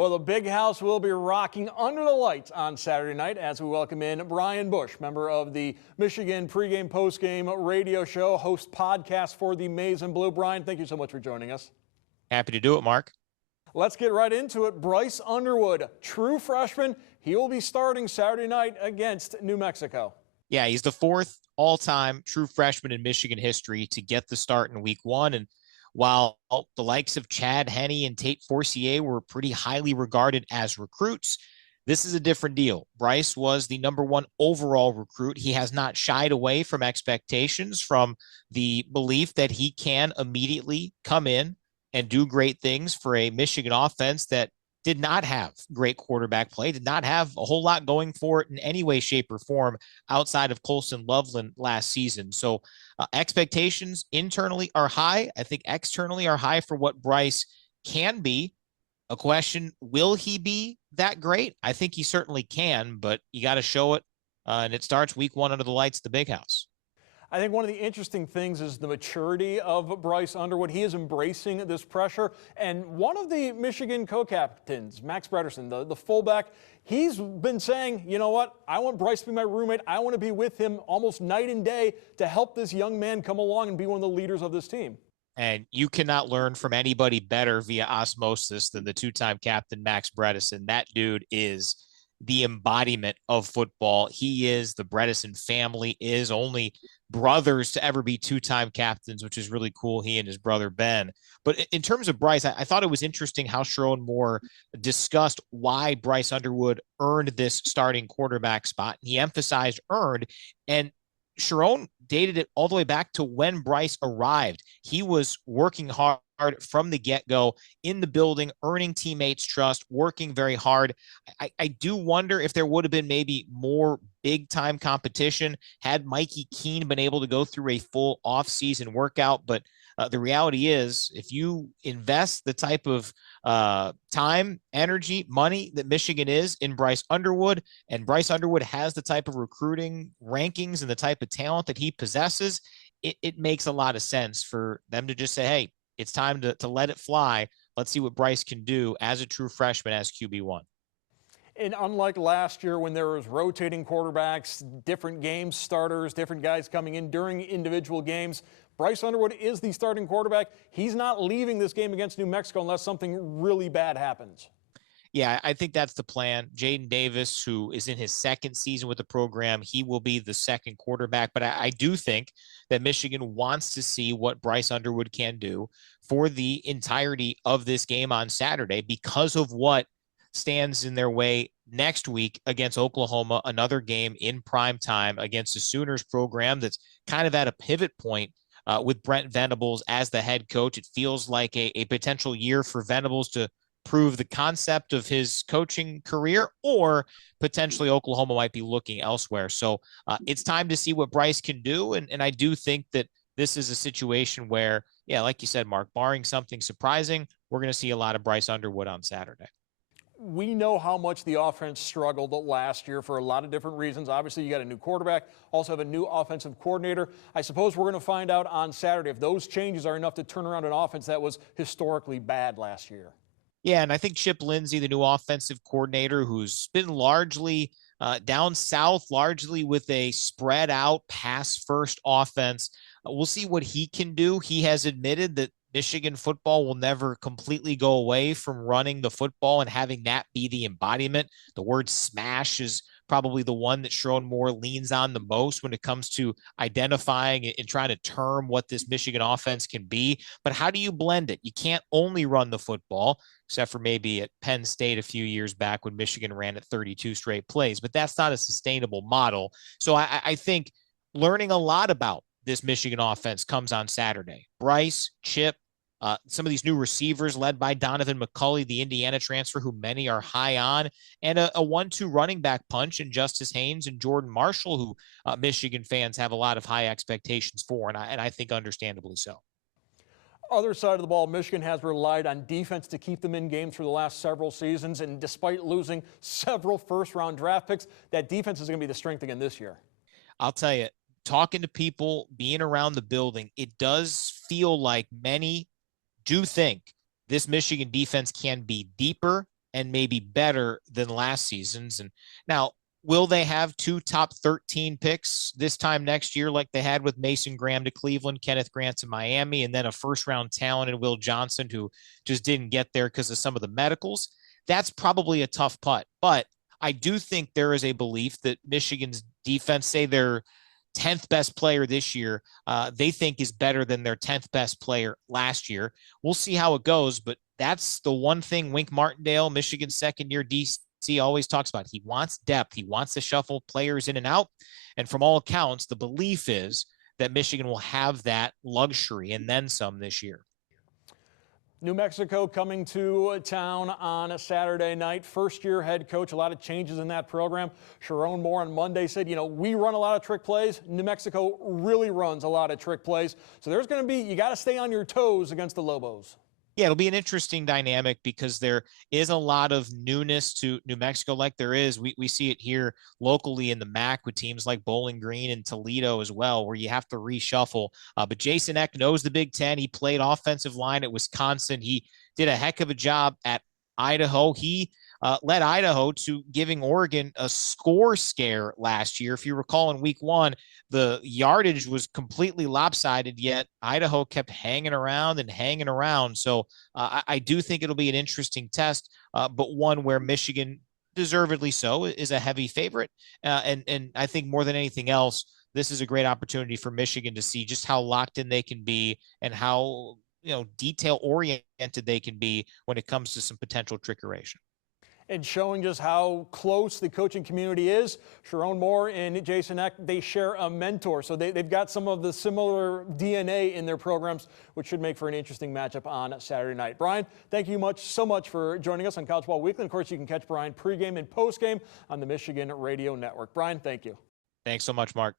Well, the big house will be rocking under the lights on Saturday night as we welcome in Brian Boesch, member of the Michigan pregame postgame radio show, host podcast for the Maize and Blue. Brian, thank you so much for joining us. Happy to do it, Mark. Let's get right into it. Bryce Underwood, true freshman. He will be starting Saturday night against New Mexico. Yeah, he's the fourth all-time true freshman in Michigan history to get the start in week one. And while the likes of Chad Henne and Tate Forcier were pretty highly regarded as recruits, this is a different deal. Bryce was the #1 overall recruit. He has not shied away from expectations, from the belief that he can immediately come in and do great things for a Michigan offense that did not have great quarterback play, did not have a whole lot going for it in any way, shape, or form outside of Colson Loveland last season. So expectations internally are high. I think externally are high for what Bryce can be. A question, will he be that great? I think he certainly can, but you got to show it. And it starts week one under the lights at the big house. I think one of the interesting things is the maturity of Bryce Underwood. He is embracing this pressure. And one of the Michigan co-captains, Max Brederson, the fullback, he's been saying, you know what, I want Bryce to be my roommate. I want to be with him almost night and day to help this young man come along and be one of the leaders of this team. And you cannot learn from anybody better via osmosis than the two-time captain, Max Bredesen. That dude is the embodiment of football. He is, the Bredesen family is, only brothers to ever be two-time captains, which is really cool, he and his brother Ben. But in terms of Bryce, I thought it was interesting how Sharon Moore discussed why Bryce Underwood earned this starting quarterback spot. He emphasized earned, and Sharon dated it all the way back to when Bryce arrived. He was working hard from the get-go in the building, earning teammates' trust, working very hard. I do wonder if there would have been maybe more big-time competition had Mikey Keene been able to go through a full off-season workout. But the reality is, if you invest the type of time, energy, money that Michigan is in Bryce Underwood, and Bryce Underwood has the type of recruiting rankings and the type of talent that he possesses, it makes a lot of sense for them to just say, hey, it's time to let it fly. Let's see what Bryce can do as a true freshman as QB1. And unlike last year when there was rotating quarterbacks, different game starters, different guys coming in during individual games, Bryce Underwood is the starting quarterback. He's not leaving this game against New Mexico unless something really bad happens. Yeah, I think that's the plan. Jaden Davis, who is in his second season with the program, he will be the second quarterback. But I do think that Michigan wants to see what Bryce Underwood can do for the entirety of this game on Saturday because of what stands in their way next week against Oklahoma, another game in prime time against the Sooners program that's kind of at a pivot point with Brent Venables as the head coach. It feels like a potential year for Venables to prove the concept of his coaching career, or potentially Oklahoma might be looking elsewhere. So it's time to see what Bryce can do. And I do think that this is a situation where, yeah, like you said, Mark, barring something surprising, we're going to see a lot of Bryce Underwood on Saturday. We know how much the offense struggled last year for a lot of different reasons. Obviously, you got a new quarterback, also have a new offensive coordinator. I suppose we're going to find out on Saturday if those changes are enough to turn around an offense that was historically bad last year. Yeah, and I think Chip Lindsey, the new offensive coordinator, who's been largely down south, largely with a spread out pass-first offense, we'll see what he can do. He has admitted that Michigan football will never completely go away from running the football and having that be the embodiment. The word smash is probably the one that Sharon Moore leans on the most when it comes to identifying and trying to term what this Michigan offense can be. But how do you blend it? You can't only run the football, except for maybe at Penn State a few years back when Michigan ran at 32 straight plays. But that's not a sustainable model. So I think learning a lot about this Michigan offense comes on Saturday. Bryce, Chip, some of these new receivers led by Donovan McCulley, the Indiana transfer, who many are high on, and a 1-2 running back punch in Justice Haynes and Jordan Marshall, who Michigan fans have a lot of high expectations for, and I think understandably so. Other side of the ball, Michigan has relied on defense to keep them in games for the last several seasons, and despite losing several first-round draft picks, that defense is going to be the strength again this year. I'll tell you, talking to people, being around the building, it does feel like many do think this Michigan defense can be deeper and maybe better than last season's. And now, will they have 2 top 13 picks this time next year, like they had with Mason Graham to Cleveland, Kenneth Grant to Miami, and then a first-round talent in Will Johnson, who just didn't get there because of some of the medicals? That's probably a tough putt. But I do think there is a belief that Michigan's defense, say their 10th best player this year, they think is better than their 10th best player last year. We'll see how it goes, but that's the one thing Wink Martindale, Michigan's second-year DC, always talks about. He wants depth. He wants to shuffle players in and out. And from all accounts, the belief is that Michigan will have that luxury and then some this year. New Mexico coming to town on a Saturday night. First-year head coach, a lot of changes in that program. Sharon Moore on Monday said, we run a lot of trick plays. New Mexico really runs a lot of trick plays. So there's going to be, you got to stay on your toes against the Lobos. Yeah, it'll be an interesting dynamic because there is a lot of newness to New Mexico, like there is. We see it here locally in the MAC with teams like Bowling Green and Toledo as well, where you have to reshuffle. But Jason Eck knows the Big Ten. He played offensive line at Wisconsin. He did a heck of a job at Idaho. He led Idaho to giving Oregon a score scare last year. If you recall, in week 1, the yardage was completely lopsided, yet Idaho kept hanging around. So I do think it'll be an interesting test, but one where Michigan, deservedly so, is a heavy favorite. And I think more than anything else, this is a great opportunity for Michigan to see just how locked in they can be and how detail oriented they can be when it comes to some potential trickeration. And showing just how close the coaching community is. Sharon Moore and Jason Eck, they share a mentor. So they've got some of the similar DNA in their programs, which should make for an interesting matchup on Saturday night. Brian, thank you so much for joining us on College Ball Weekly. And of course, you can catch Brian pregame and postgame on the Michigan Radio Network. Brian, thank you. Thanks so much, Mark.